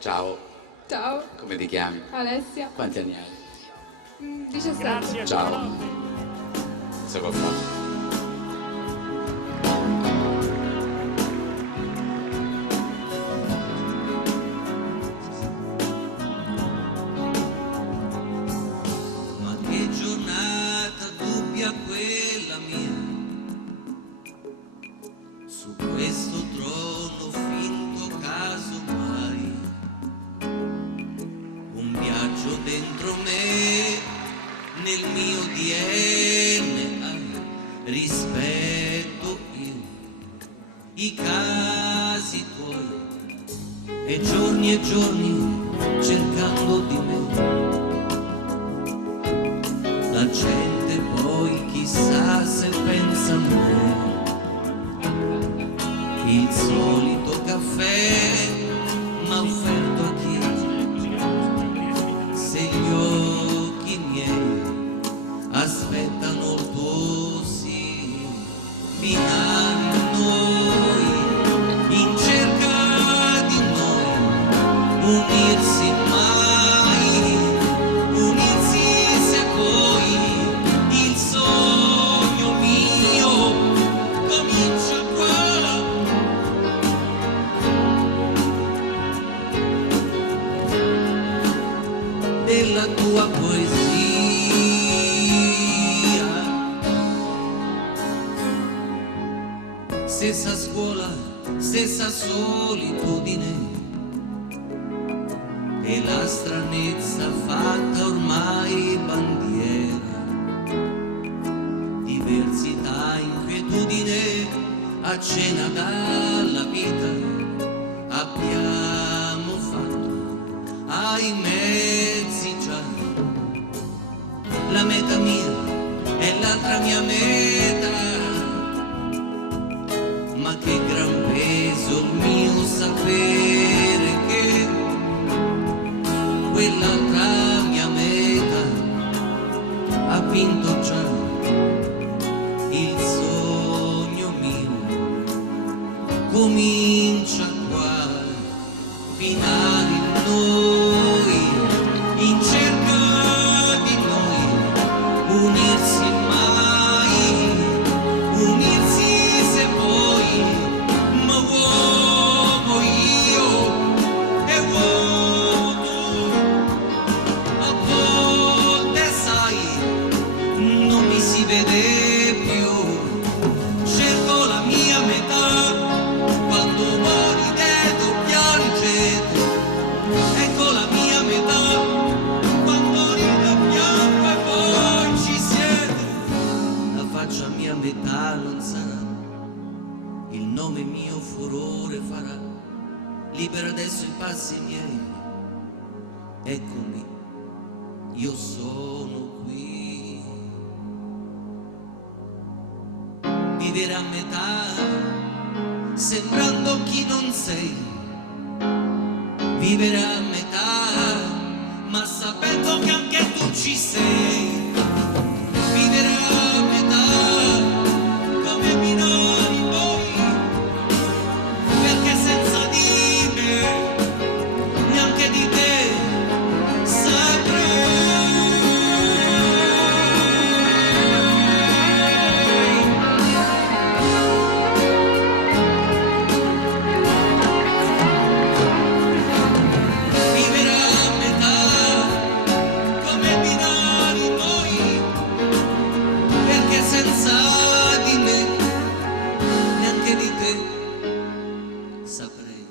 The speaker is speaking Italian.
Ciao, Ciao, come ti chiami? Alessia. Quanti anni hai? 17. Grazie. Ciao. So come fa? Ma che giornata dubbia quella mia, su questo trono finto casomai, un viaggio dentro me, nel mio DNA, rispetto io i casi tuoi e giorni cercando di me. La gente poi chissà se pensa a me. Il solito caffè m'ha offerto a chi? Se gli occhi miei aspettano il tuo sì, binari noi, in cerca di noi, unirsi mai, unirsi se poi il sogno mio comincia qua. Della tua poesia, stessa scuola, stessa solitudine, e la stranezza fatta ormai bandiera, diversità, inquietudine, a cena dalla vita abbiamo fatto ai mezzi già, la meta mia è l'altra mia meta, ma che gran peso il mio sapere che quell'altra mia meta ha vinto già. Il sogno mio comincia qua, binari noi, in cerca di noi, unirsi mai, unirsi se poi, ma uomo io e uomo tu, a volte sai, non mi si vede più, cerco la mia metà, quando morite tu piangete, ecco la mia metà, quando ride piango e voi ci siete, la faccia mia metà non sarà, il nome mio furore farà, libera adesso i passi miei, eccomi, io sono qui. Vivere a metà, sembrando chi non sei, vivere a metà, ma sapendo che anche tu ci sei, vivere a metà, come minori voi, perché senza di me, neanche di te, saprei. Vivere a metà, come binari noi, perché senza di me, neanche di te, saprei.